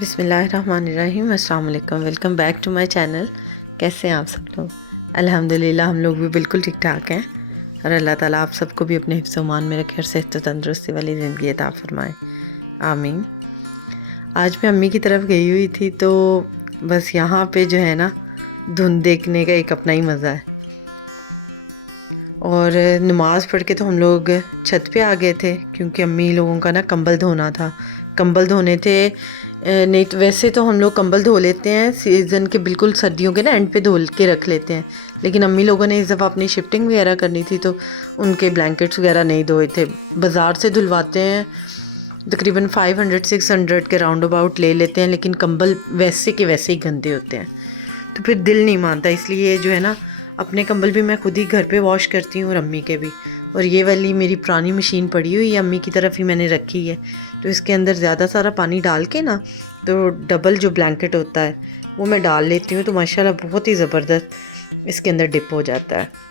बिस्मिल्लाहिर्रहमानिर्रहीम, अस्सलाम वालेकुम। Welcome back to my channel. कैसे हैं आप सब लोग? अल्हम्दुलिल्लाह हम लोग भी बिल्कुल ठीक ठाक हैं और अल्लाह ताला आप सबको भी अपने हिफ्ज़ मान में रखे और सेहत तंदुरुस्ती वाली ज़िंदगी अता फरमाए, आमीन। आज मैं अम्मी की तरफ गई हुई थी तो बस यहाँ पे जो है ना धुंध देखने का एक अपना ही मज़ा है। और नमाज़ पढ़ के तो हम लोग छत पे आ गए थे क्योंकि अम्मी लोगों का ना कंबल धोना था। कंबल धोने थे, नहीं तो वैसे तो हम लोग कंबल धो लेते हैं सीज़न के बिल्कुल सर्दियों के ना एंड पे धो के रख लेते हैं, लेकिन अम्मी लोगों ने इस दफ़ा अपनी शिफ्टिंग वगैरह करनी थी तो उनके ब्लैंकेट्स वगैरह नहीं धोए थे। बाज़ार से धुलवाते हैं, तकरीबन 500-600 के राउंड अबाउट ले लेते हैं, लेकिन कंबल वैसे के वैसे ही गंदे होते हैं तो फिर दिल नहीं मानता। इसलिए जो है ना अपने कंबल भी मैं खुद ही घर पे वॉश करती हूँ और अम्मी के भी। और ये वाली मेरी पुरानी मशीन पड़ी हुई है, अम्मी की तरफ ही मैंने रखी है, तो इसके अंदर ज़्यादा सारा पानी डाल के ना तो डबल जो ब्लैंकेट होता है वो मैं डाल लेती हूँ, तो माशाल्लाह बहुत ही ज़बरदस्त इसके अंदर डिप हो जाता है।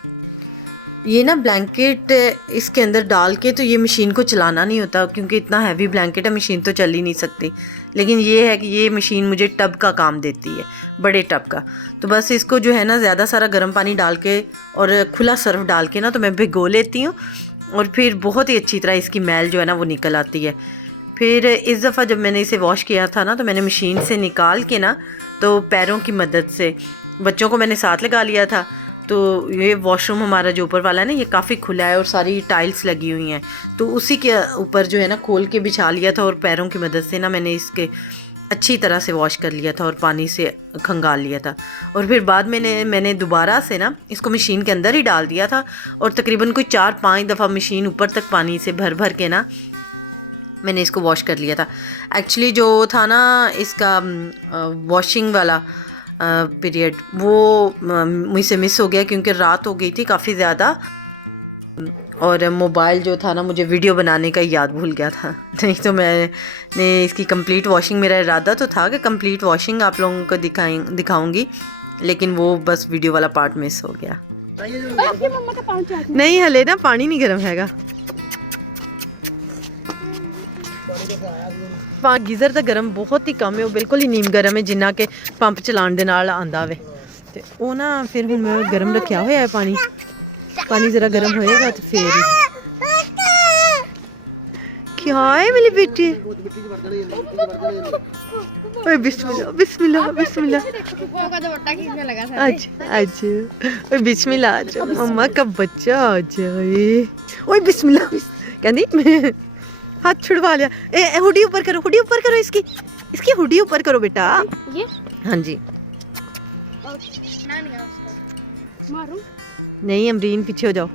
ये ना ब्लैंकेट इसके अंदर डाल के तो ये मशीन को चलाना नहीं होता क्योंकि इतना हैवी ब्लैंकेट है, मशीन तो चल ही नहीं सकती। लेकिन ये है कि ये मशीन मुझे टब का काम देती है, बड़े टब का। तो बस इसको जो है ना ज़्यादा सारा गर्म पानी डाल के और खुला सर्फ डाल के ना तो मैं भिगो लेती हूँ और फिर बहुत ही अच्छी तरह इसकी मैल जो है ना वो निकल आती है। फिर इस दफ़ा जब मैंने इसे वॉश किया था ना तो मैंने मशीन से निकाल के ना तो पैरों की मदद से, बच्चों को मैंने साथ लगा लिया था, तो ये वॉशरूम हमारा जो ऊपर वाला है ना ये काफ़ी खुला है और सारी टाइल्स लगी हुई हैं, तो उसी के ऊपर जो है ना खोल के बिछा लिया था और पैरों की मदद से ना मैंने इसके अच्छी तरह से वॉश कर लिया था और पानी से खंगाल लिया था। और फिर बाद में मैंने दोबारा से ना इसको मशीन के अंदर ही डाल दिया था और तकरीबन कोई 4-5 दफ़ा मशीन ऊपर तक पानी से भर भर के ना मैंने इसको वॉश कर लिया था। एक्चुअली जो था ना इसका वॉशिंग वाला पीरियड वो मुझसे मिस हो गया क्योंकि रात हो गई थी काफ़ी ज़्यादा और मोबाइल जो था ना मुझे वीडियो बनाने का याद भूल गया था। नहीं तो मैंने इसकी कंप्लीट वॉशिंग, मेरा इरादा तो था कि कंप्लीट वॉशिंग आप लोगों को दिखाऊंगी, लेकिन वो बस वीडियो वाला पार्ट मिस हो गया। नहीं हले ना पानी नहीं गर्म हैगा, गीज़र तो गर्म बहुत ही कम है, वो बिल्कुल ही नीम गर्म है जिन्ना के पंप चलाने दे नाल आंदा वे। ते वो ना फिर हुण मैं गर्म रखा होया है पानी, पानी ज़रा गर्म होएगा तो फिर क्या है मेरी बेटी। ओए बिस्मिल्लाह बिस्मिल्लाह बिस्मिल्लाह, अच्छा अच्छा बिस्मिल्लाह, मम्मा का बच्चा आ जाए। ओए बिस्मिल्लाह कहंदी मैं हाथ छुड़वा लिया। ए हुडी ऊपर करो, हुडी ऊपर करो, इसकी हुडी ऊपर करो बेटा। ये हाँ जी मारूं? नहीं अमरीन पीछे हो जाओ,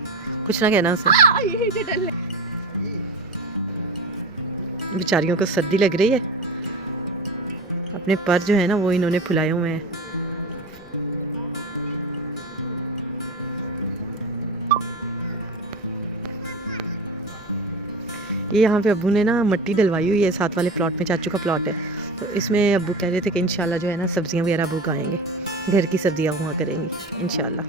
कुछ ना कहना उसे। बेचारियों को सर्दी लग रही है, अपने पर जो है ना वो इन्होंने फुलाए हुए हैं। ये यहाँ पे अब्बू ने ना मिट्टी डलवाई हुई है, साथ वाले प्लॉट में चाचू का प्लॉट है, तो इसमें अब्बू कह रहे थे कि इंशाल्लाह जो है ना सब्जियाँ वगैरह अब्बू उगाएंगे, घर की सब्जियाँ हुआ करेंगी इंशाल्लाह।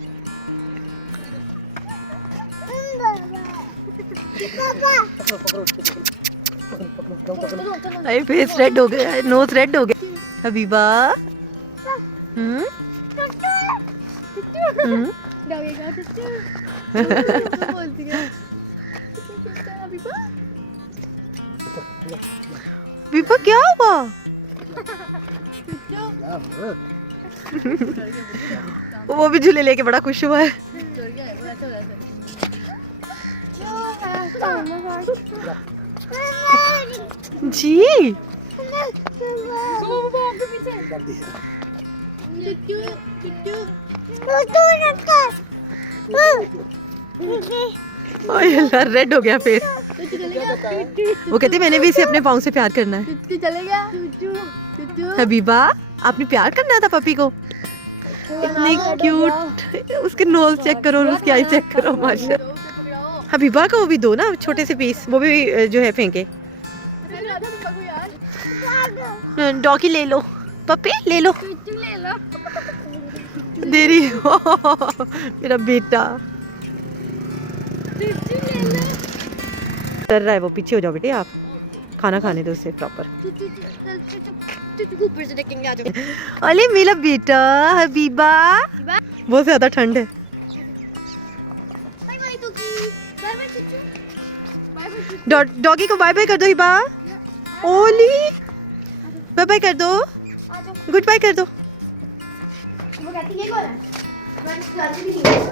अरे फेस रेड हो गया, नोज रेड हो गया। हबीबा बीबा क्या हुआ? वो भी झूले लेके बड़ा खुश हुआ है। जी रेड हो गया फेस। वो कहती मैंने भी इसे अपने पाँव से प्यार करना है। हबीबा आपने प्यार करना था पपी को, इतनी क्यूट। उसके नोज चेक करो और उसकी आई चेक करो, माशाल्लाह। हबीबा को भी दो ना छोटे से पीस, वो भी जो है फेंके। डॉगी ले लो, पपी ले लो, दे रही हो मेरा बेटा। डर रहा है वो, पीछे हो जाओ बेटे आप। खाना खाने दो उसे प्रॉपर। ऊपर से देखेंगे, आ जाओ। अरे मेरा बेटा हबीबा, बहुत ज़्यादा ठंड है। बाय बाय टोकी, बाय बाय चुचू, बाय बाय चुचू। डॉगी को बाय बाय कर दो हिबा। ओली बाय बाय कर दो, गुड बाय कर दो। वो कहती है कौन है? मैं खिलाती भी नहीं हूँ।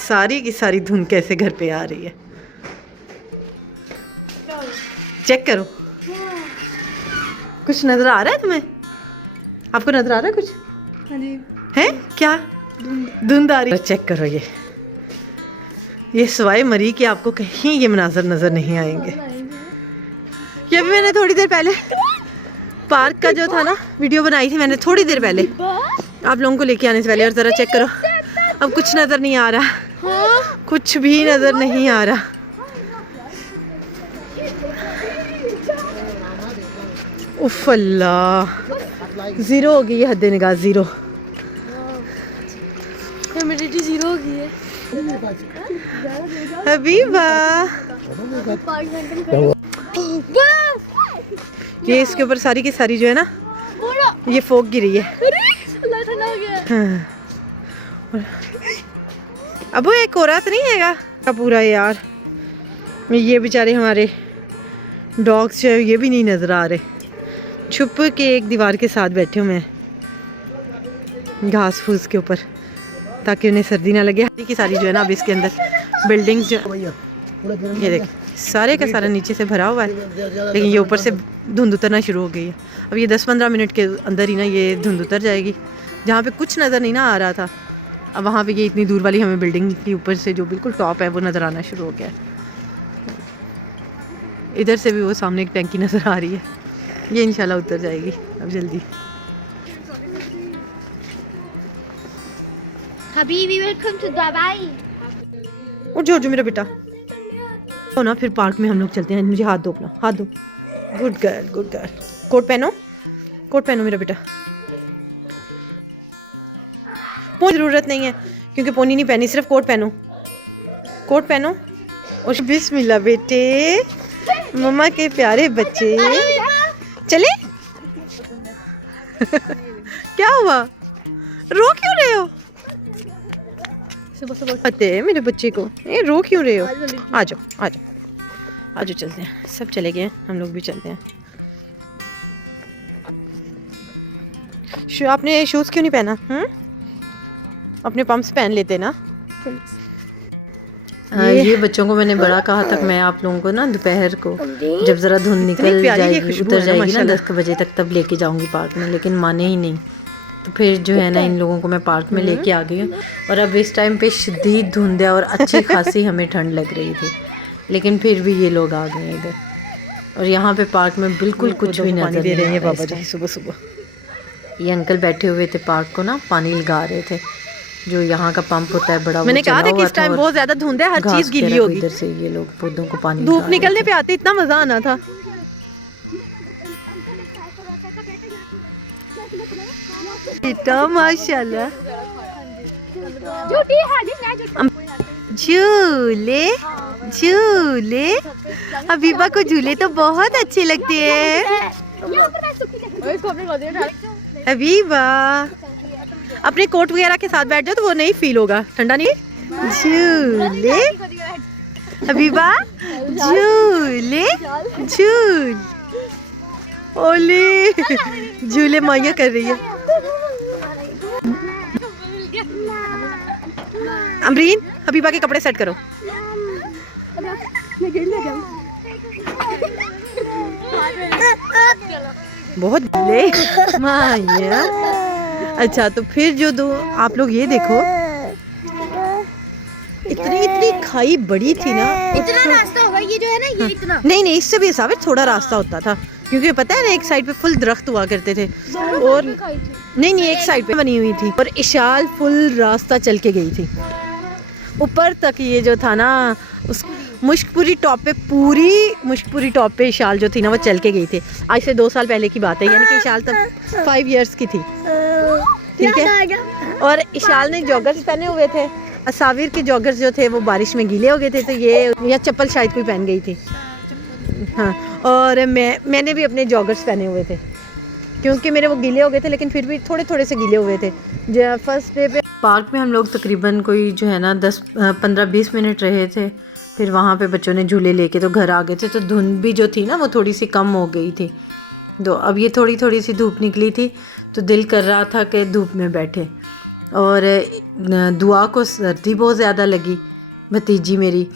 सारी की सारी धुन कैसे घर पे आ रही है, चेक करो। कुछ नजर आ रहा है तुम्हें? आपको नजर आ रहा है कुछ? हाँ जी। है क्या? धुंध आ रही है। चेक करो ये सवाए मरी कि आपको कहीं ये मनाजर नजर नहीं आएंगे। ये भी मैंने थोड़ी देर पहले पार्क का जो था ना वीडियो बनाई थी मैंने थोड़ी देर पहले आप लोगों को लेके आने से पहले। और जरा चेक करो, अब कुछ नजर नहीं आ रहा, कुछ भी नजर नहीं आ रहा। उफ अल्लाह, जीरो हो गई है हद निगाह, जीरो। ह्यूमिडिटी जीरो हो गई है। हबीबा ये इसके ऊपर सारी की सारी जो है ना ये फोक गिरी है। अल्लाह ठंडा हो गया। हाँ। अब वो एक औरत नहीं हैगा का पूरा यार, ये बेचारे हमारे डॉग्स जो है ये भी नहीं नजर आ रहे, छुप के एक दीवार के साथ बैठे हुए हैं घास फूस के ऊपर ताकि उन्हें सर्दी ना लगे। सारी की सारी जो है ना अब इसके अंदर बिल्डिंग्स जो ये देख सारे का सारा नीचे से भरा हुआ है, लेकिन ये ऊपर से धुंध उतरना शुरू हो गई है। अब ये 10-15 मिनट के अंदर ही ना ये धुंध उतर जाएगी। जहाँ पे कुछ नज़र नहीं ना आ रहा था, अब वहाँ पे ये इतनी दूर वाली हमें बिल्डिंग के ऊपर से जो बिल्कुल टॉप है वो नज़र आना शुरू हो गया है। इधर से भी वो सामने एक टैंकी नज़र आ रही है, ये इंशाल्लाह उतर जाएगी अब जल्दी। हबीबी वेलकम टू दुबई। उठ जो मेरा बेटा तो ना फिर पार्क में हम लोग चलते हैं। मुझे हाथ दो, अपना हाथ दो। Good girl, good girl. Coat पहनो, कोट पहनो मेरा बेटा। पोनी ज़रूरत नहीं है क्योंकि पोनी नहीं पहनी, सिर्फ कोट पहनो, कोट पहनो। और बिस्मिल्लाह बेटे, मम्मा के प्यारे बच्चे। चले क्या हुआ, रो क्यों रहे हो? पता है मेरे बच्चे को, ये रो क्यों रहे हो? आ जाओ आ जाओ आ जाओ, चलते हैं। सब चले गए, हम लोग भी चलते हैं। आपने शूज़ क्यों नहीं पहना? अपने पम्प्स पहन लेते ना। ये बच्चों को मैंने बड़ा कहा तक मैं आप लोगों को ना दोपहर को जब ज़रा धुंध निकल जाएगी, उतर जाएगी ना 10 बजे तक, तब लेके जाऊंगी पार्क में, लेकिन माने ही नहीं। तो फिर जो है ना इन लोगों को मैं पार्क में लेके आ गई हूँ। और अब इस टाइम पे शदीद धुंध है और अच्छी खासी हमें ठंड लग रही थी, लेकिन फिर भी ये लोग आ गए इधर। और यहाँ पे पार्क में बिल्कुल कुछ भी नजर दे रहे हैं बाबा जी सुबह सुबह। ये अंकल बैठे हुए थे पार्क को ना पानी लगा रहे थे, जो यहाँ का पंप होता है बड़ा। मैंने कहा था कि इस टाइम बहुत ज्यादा धुंध है, हर चीज गीली होगी। इधर से ये लोग पौधों को पानी, धूप निकलने पे आते इतना मजा आना था। बेटा माशाल्लाह, झूले झूले, हबीबा को झूले तो बहुत अच्छे लगते हैं। हबीबा अपने कोट वगैरह के साथ बैठ जाओ तो वो नहीं फील होगा, ठंडा नहीं। झूले हबीबा, झूले झूल, ओले झूले माया कर रही है। अमरीन हबीबा के कपड़े सेट करो। बहुत ले माया। अच्छा तो फिर जो दो आप लोग ये देखो, इतनी इतनी खाई बड़ी थी ना। इतना रास्ता होगा ये जो है ना, ये इतना नहीं इससे भी साबित थोड़ा रास्ता होता था, क्योंकि पता है ना एक साइड पे फुल दरख्त हुआ करते थे और नहीं एक साइड पे बनी हुई थी और इशाल फुल रास्ता चल के गई थी ऊपर तक। ये जो था ना उस मुश्कपुरी टॉप पे, पूरी मुश्कपुरी टॉप पे इशाल जो थी ना वो चल के गई थी। आज से 2 साल पहले की बात है, यानी कि इशाल तब 5 इयर्स की थी, ठीक है। और इशाल ने जॉगर्स पहने हुए थे असाविर के जॉगर्स जो थे वो बारिश में गीले हो गए थे, तो ये या चप्पल शायद कोई पहन गई थी। हाँ, और मैंने भी अपने जॉगर्स पहने हुए थे क्योंकि मेरे वो गीले हो गए थे, लेकिन फिर भी थोड़े थोड़े से गीले हुए थे। जो फर्स्ट डे पे पार्क में हम लोग तकरीबन कोई जो है ना 10-15-20 मिनट रहे थे। फिर वहाँ पे बच्चों ने झूले लेके तो घर आ गए थे, तो धुंध भी जो थी ना वो थोड़ी सी कम हो गई थी। तो अब ये थोड़ी थोड़ी सी धूप निकली थी, तो दिल कर रहा था कि धूप में बैठे। और दुआ को सर्दी बहुत ज़्यादा लगी, भतीजी मेरी,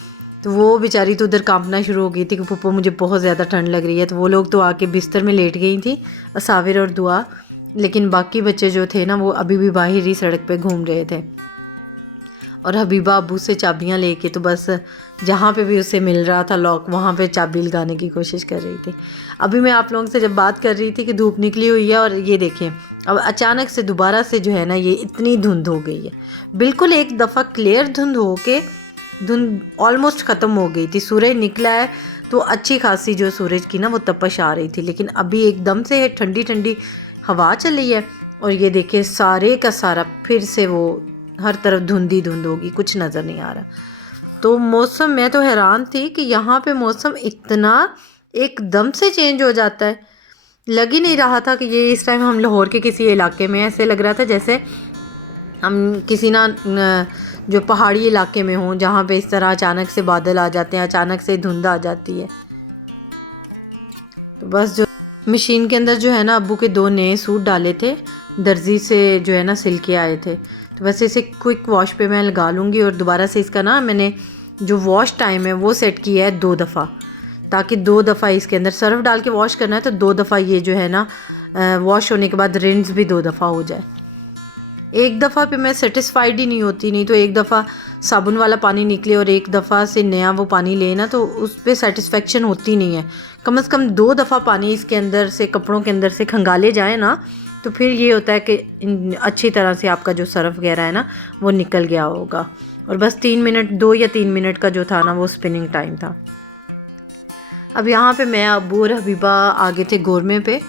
तो वो बेचारी तो उधर कांपना शुरू हो गई थी कि पप्पू मुझे बहुत ज़्यादा ठंड लग रही है। तो वो लोग तो आके बिस्तर में लेट गई थी, असाविर और दुआ, लेकिन बाकी बच्चे जो थे ना वो अभी भी बाहर ही सड़क पे घूम रहे थे। और हबीबा अब्बू से चाबियां लेके तो बस जहाँ पे भी उसे मिल रहा था लॉक, वहाँ पे चाबी लगाने की कोशिश कर रही थी। अभी मैं आप लोगों से जब बात कर रही थी कि धूप निकली हुई है, और ये देखें अब अचानक से दोबारा से जो है ना ये इतनी धुंध हो गई है। बिल्कुल एक दफ़ा क्लियर धुंध हो के धुंध ऑलमोस्ट ख़त्म हो गई थी। सूरज निकला है तो अच्छी खासी जो सूरज की ना वो तपश आ रही थी, लेकिन अभी एकदम से ठंडी ठंडी हवा चली है। और ये देखिए सारे का सारा फिर से वो हर तरफ धुंधी धुंध होगी, कुछ नज़र नहीं आ रहा। तो मौसम, मैं तो हैरान थी कि यहाँ पे मौसम इतना एकदम से चेंज हो जाता है। लग ही नहीं रहा था कि ये इस टाइम हम लाहौर के किसी इलाके में, ऐसे लग रहा था जैसे हम किसी ना जो पहाड़ी इलाके में हों, जहाँ पे इस तरह अचानक से बादल आ जाते हैं, अचानक से धुंध आ जाती है। तो बस जो मशीन के अंदर जो है ना अब्बू के 2 नए सूट डाले थे, दर्जी से जो है ना सिल के आए थे। तो बस इसे क्विक वॉश पे मैं लगा लूँगी, और दोबारा से इसका ना मैंने जो वॉश टाइम है वो सेट किया है 2 दफ़ा, ताकि 2 दफ़ा इसके अंदर सर्फ डाल के वॉश करना है, तो 2 दफ़ा ये जो है ना वॉश होने के बाद रिंस भी 2 दफ़ा हो जाए। एक दफ़ा पे मैं सेटिस्फाइड ही नहीं होती, नहीं तो एक दफ़ा साबुन वाला पानी निकले और एक दफ़ा से नया वो पानी लेना, तो उस पर सेटिस्फेक्शन होती नहीं है। कम से कम 2 दफ़ा पानी इसके अंदर से, कपड़ों के अंदर से खंगाले जाए ना, तो फिर ये होता है कि अच्छी तरह से आपका जो सर्फ वगैरह है ना वो निकल गया होगा। और बस 3 मिनट, 2 या 3 मिनट का जो था ना वो स्पिनिंग टाइम था। अब यहाँ पे मैं, अब्बू और हबीबा आगे थे गोरमे पे,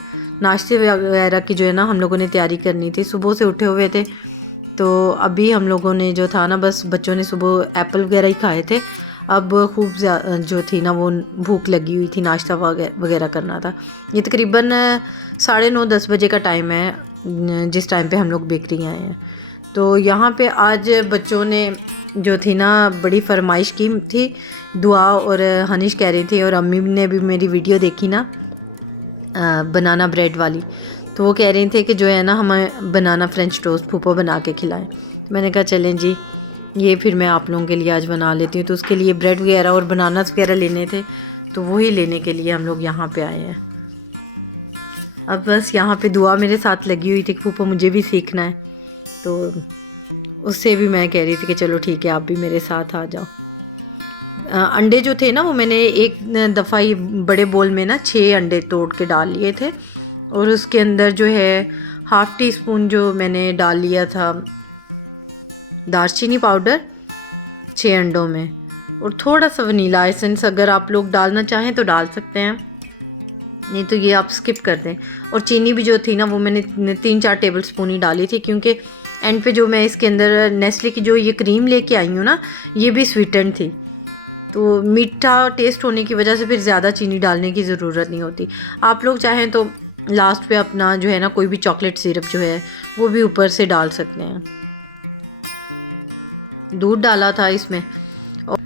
नाश्ते वगैरह की जो है ना हम लोगों ने तैयारी करनी थी। सुबह से उठे हुए थे, तो अभी हम लोगों ने जो था ना बस बच्चों ने सुबह एप्पल वगैरह ही खाए थे। अब खूब जो थी ना वो भूख लगी हुई थी, नाश्ता वगैरह करना था। ये तकरीबन 9:30-10 बजे का टाइम है जिस टाइम पे हम लोग बेकरी आए हैं। तो यहाँ पे आज बच्चों ने जो थी ना बड़ी फरमाइश की थी, दुआ और हनीश कह रही थी, और अम्मी ने भी मेरी वीडियो देखी ना बनाना ब्रेड वाली, तो वो कह रही थे कि जो है ना हमें बनाना फ्रेंच टोस्ट फूफो बना के खिलाएं। मैंने कहा चलें जी, ये फिर मैं आप लोगों के लिए आज बना लेती हूँ। तो उसके लिए ब्रेड वगैरह और बनानास वगैरह लेने थे, तो वही लेने के लिए हम लोग यहाँ पे आए हैं। अब बस यहाँ पे दुआ मेरे साथ लगी हुई थी कि फूफो मुझे भी सीखना है, तो उससे भी मैं कह रही थी कि चलो ठीक है आप भी मेरे साथ आ जाओ। अंडे जो थे ना वो मैंने एक दफ़ा ही बड़े बोल में ना 6 अंडे तोड़ के डाल लिए थे, और उसके अंदर जो है 1/2 टीस्पून जो मैंने डाल लिया था दालचीनी पाउडर 6 अंडों में, और थोड़ा सा वनीला एसेंस अगर आप लोग डालना चाहें तो डाल सकते हैं, नहीं तो ये आप स्किप कर दें। और चीनी भी जो थी ना वो मैंने 3-4 टेबल स्पून ही डाली थी, क्योंकि एंड पे जो मैं इसके अंदर नेस्ले की जो ये क्रीम लेके आई हूँ ना ये भी स्वीटेंड थी, तो मीठा टेस्ट होने की वजह से फिर ज़्यादा चीनी डालने की ज़रूरत नहीं होती। आप लोग चाहें तो लास्ट पे अपना जो है ना कोई भी चॉकलेट सिरप जो है वो भी ऊपर से डाल सकते हैं। दूध डाला था इसमें। और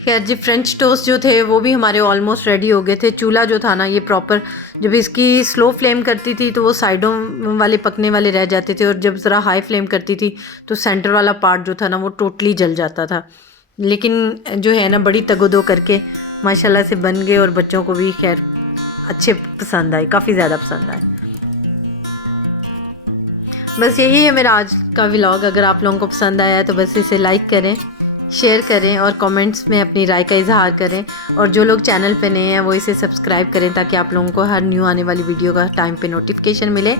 खैर जी फ्रेंच टोस्ट जो थे वो भी हमारे ऑलमोस्ट रेडी हो गए थे। चूल्हा जो था ना ये प्रॉपर, जब इसकी स्लो फ्लेम करती थी तो वो साइडों वाले पकने वाले रह जाते थे, और जब ज़रा हाई फ्लेम करती थी तो सेंटर वाला पार्ट जो था ना वो टोटली जल जाता था। लेकिन जो है ना बड़ी तगोदो करके माशाल्लाह से बन गए, और बच्चों को भी खैर अच्छे पसंद आए, काफ़ी ज़्यादा पसंद आए। बस यही है मेरा आज का व्लॉग। अगर आप लोगों को पसंद आया है तो बस इसे लाइक करें, शेयर करें, और कमेंट्स में अपनी राय का इजहार करें। और जो लोग चैनल पे नए हैं वो इसे सब्सक्राइब करें, ताकि आप लोगों को हर न्यू आने वाली वीडियो का टाइम पे नोटिफिकेशन मिले।